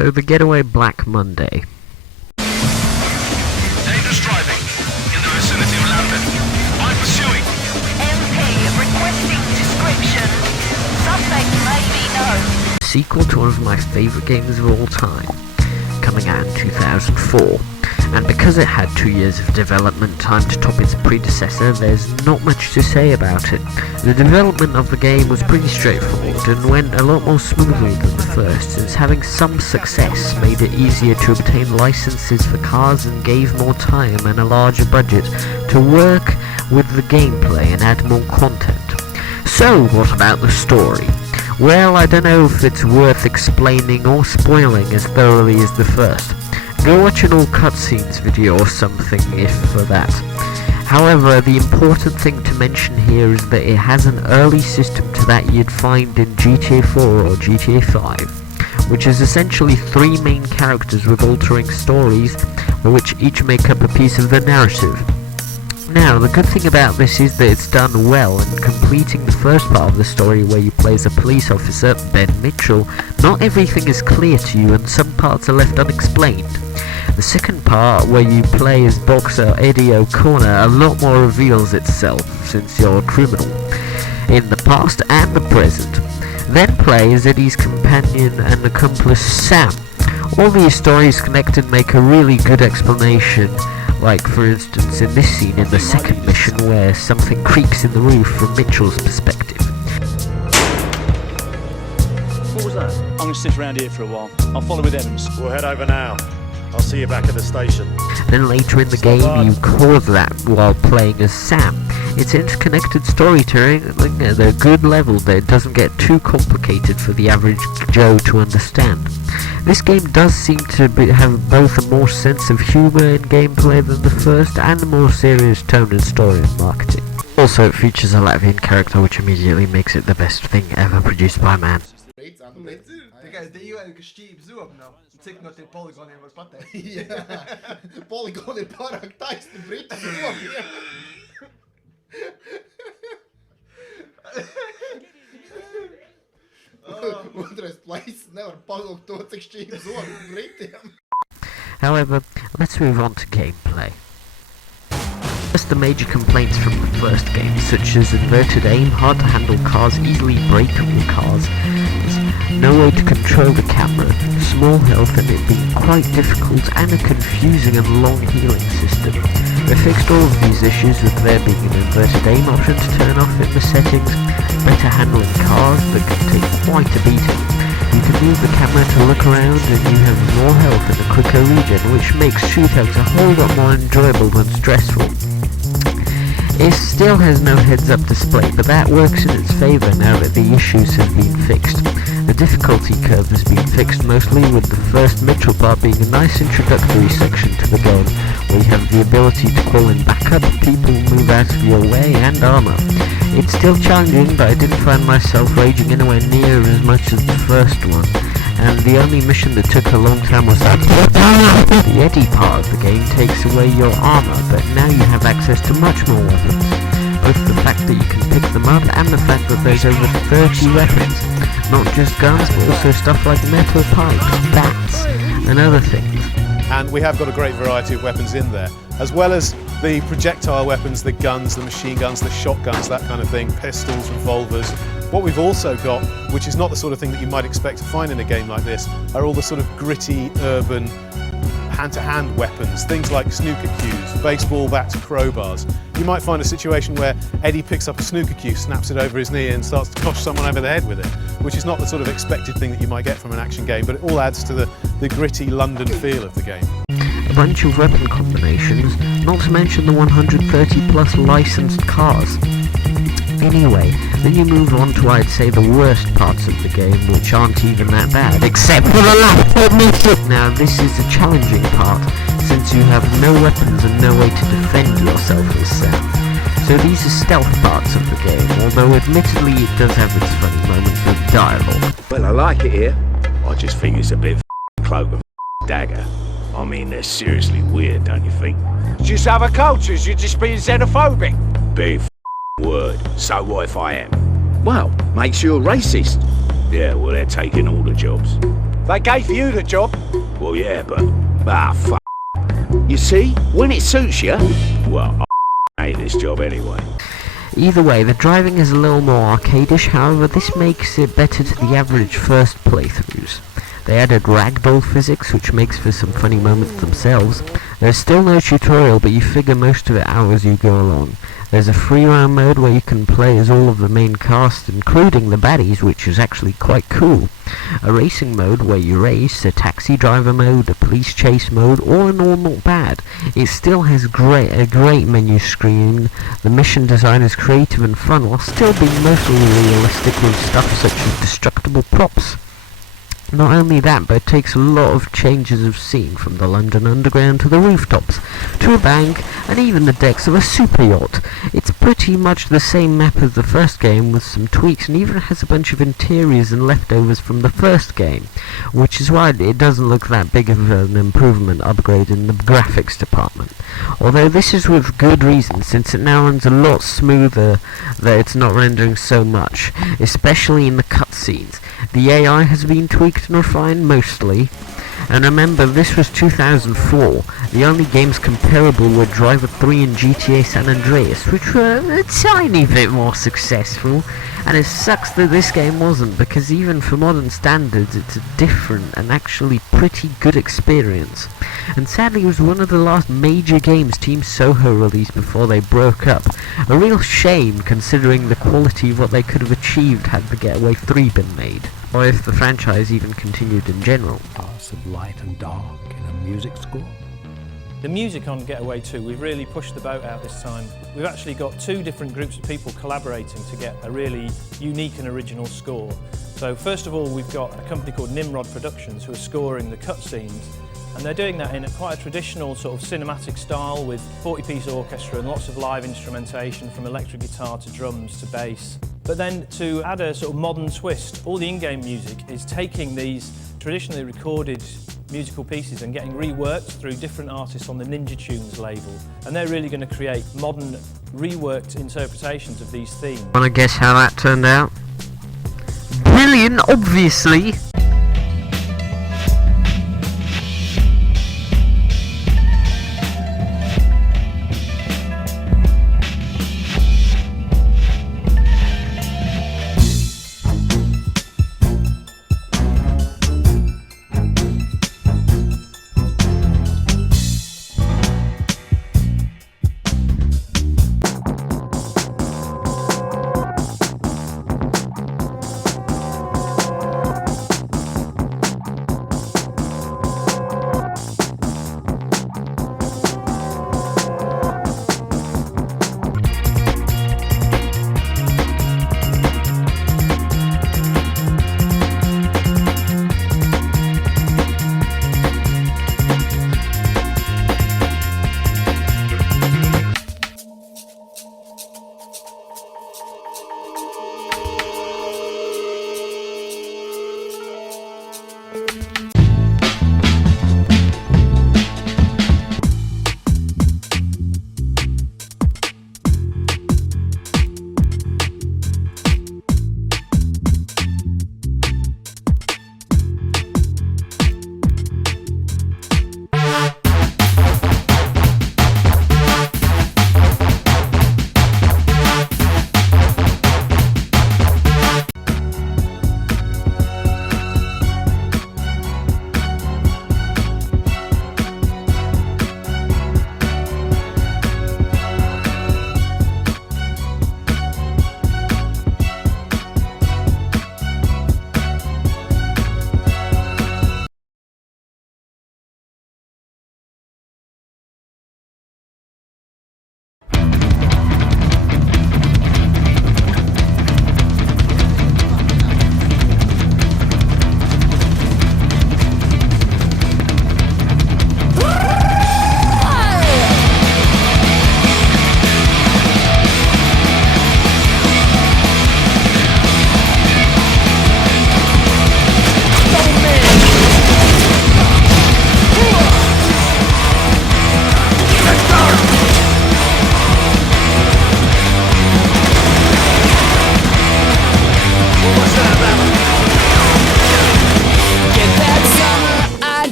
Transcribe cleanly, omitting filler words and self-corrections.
So the Getaway Black Monday. Dangerous driving in the vicinity of London. I'm pursuing. MP requesting description. Suspect may be known. Sequel to one of my favourite games of all time, coming out in 2004. And because it had 2 years of development time to top its predecessor, there's not much to say about it. The development of the game was pretty straightforward and went a lot more smoothly than the first, since having some success made it easier to obtain licenses for cars and gave more time and a larger budget to work with the gameplay and add more content. So what about the story? Well, I don't know if it's worth explaining or spoiling as thoroughly as the first. Go watch an all cutscenes video or something if for that. However, the important thing to mention here is that it has an early system to that you'd find in GTA 4 or GTA 5, which is essentially 3 main characters with altering stories, which each make up a piece of the narrative. Now, the good thing about this is that it's done well, and completing the first part of the story where you play as a police officer, Ben Mitchell, not everything is clear to you and some parts are left unexplained. The second part, where you play as boxer Eddie O'Connor, a lot more reveals itself, since you're a criminal, in the past and the present. Then play as Eddie's companion and accomplice Sam. All these stories connected make a really good explanation. Like, for instance, in this scene in the second mission where something creaks in the roof from Mitchell's perspective. What was that? I'm going to sit around here for a while. I'll follow with Evans. We'll head over now. I'll see you back at the station. Then later in the game you cause that while playing as Sam. It's interconnected storytelling at a good level that it doesn't get too complicated for the average Joe to understand. This game does seem to have both a more sense of humour in gameplay than the first, and a more serious tone in story and marketing. Also, it features a Latvian character, which immediately makes it the best thing ever produced by man. Tikai es dīvaini, ka šķīp zobu nav. Cik no tiem poligoniem var pateikt? Jā, poligoni ir pārāk taisni britu zobiem. Otrais places nevar palūkt to, cik šķīp zobu britiem. However, let's move on to gameplay. First, the major complaints from the first game, such as inverted aim, hard to handle cars, easily breakable cars, no way to control the camera, small health and it being quite difficult, and a confusing and long healing system. They fixed all of these issues with there being an inverted aim option to turn off in the settings, better handling cars that can take quite a beating. You can move the camera to look around and you have more health and a quicker regen, which makes shootouts a whole lot more enjoyable than stressful. It still has no heads-up display, but that works in its favour now that the issues have been fixed. The difficulty curve has been fixed mostly, with the first Mitchell part being a nice introductory section to the game, where you have the ability to call in backup, people move out of your way, and armour. It's still challenging, but I didn't find myself raging anywhere near as much as the first one. And the only mission that took a long time was that. The Eddie part of the game takes away your armour, but now you have access to much more weapons. Both the fact that you can pick them up and the fact that there's over 30 weapons. Not just guns, but also stuff like metal pipes, bats, and other things. And we have got a great variety of weapons in there, as well as the projectile weapons, the guns, the machine guns, the shotguns, that kind of thing, pistols, revolvers. What we've also got, which is not the sort of thing that you might expect to find in a game like this, are all the sort of gritty, urban, hand-to-hand weapons, things like snooker cues, baseball bats, crowbars. You might find a situation where Eddie picks up a snooker cue, snaps it over his knee and starts to kosh someone over the head with it, which is not the sort of expected thing that you might get from an action game, but it all adds to the gritty London feel of the game. A bunch of weapon combinations, not to mention the 130 plus licensed cars. Anyway, then you move on to, I'd say, the worst parts of the game, which aren't even that bad, except for the laptop mission! Now, this is a challenging part, since you have no weapons and no way to defend yourself as Sam. So these are stealth parts of the game, although admittedly it does have its funny moments with dialogue. Well, I like it here. I just think it's a bit of cloak and dagger. I mean, they're seriously weird, don't you think? Just other cultures, you're just being xenophobic. Big word. So what if I am? Well, makes you a racist. Yeah, well, they're taking all the jobs. They gave you the job. Well, yeah, but... Ah, fuck. You see, when it suits you... Well, I hate this job anyway. Either way, the driving is a little more arcadish, however this makes it better to the average first playthroughs. They added ragdoll physics, which makes for some funny moments themselves. There's still no tutorial, but you figure most of it out as you go along. There's a free roam mode where you can play as all of the main cast, including the baddies, which is actually quite cool. A racing mode where you race, a taxi driver mode, a police chase mode, all in all not bad. It still has a great menu screen. The mission design is creative and fun, while still being mostly realistic with stuff such as destructible props. Not only that, but it takes a lot of changes of scene, from the London Underground to the rooftops, to a bank, and even the decks of a super yacht. It's pretty much the same map as the first game, with some tweaks, and even has a bunch of interiors and leftovers from the first game, which is why it doesn't look that big of an improvement upgrade in the graphics department. Although this is with good reason, since it now runs a lot smoother, that it's not rendering so much, especially in the cutscenes. The AI has been tweaked and refined mostly, and remember this was 2004. The only games comparable were Driver 3 and GTA San Andreas, which were a tiny bit more successful, and it sucks that this game wasn't, because even for modern standards it's a different and actually pretty good experience. And sadly it was one of the last major games Team Soho released before they broke up. A real shame, considering the quality of what they could have achieved had the Getaway 3 been made, or if the franchise even continued in general. Parts of light and dark in a music score. The music on Getaway 2, we've really pushed the boat out this time. We've actually got two different groups of people collaborating to get a really unique and original score. So first of all, we've got a company called Nimrod Productions who are scoring the cutscenes, and they're doing that in quite a traditional sort of cinematic style with 40-piece orchestra and lots of live instrumentation, from electric guitar to drums to bass. But then to add a sort of modern twist, all the in-game music is taking these traditionally recorded musical pieces and getting reworked through different artists on the Ninja Tunes label, and they're really going to create modern, reworked interpretations of these themes. Wanna guess how that turned out? Brilliant, obviously!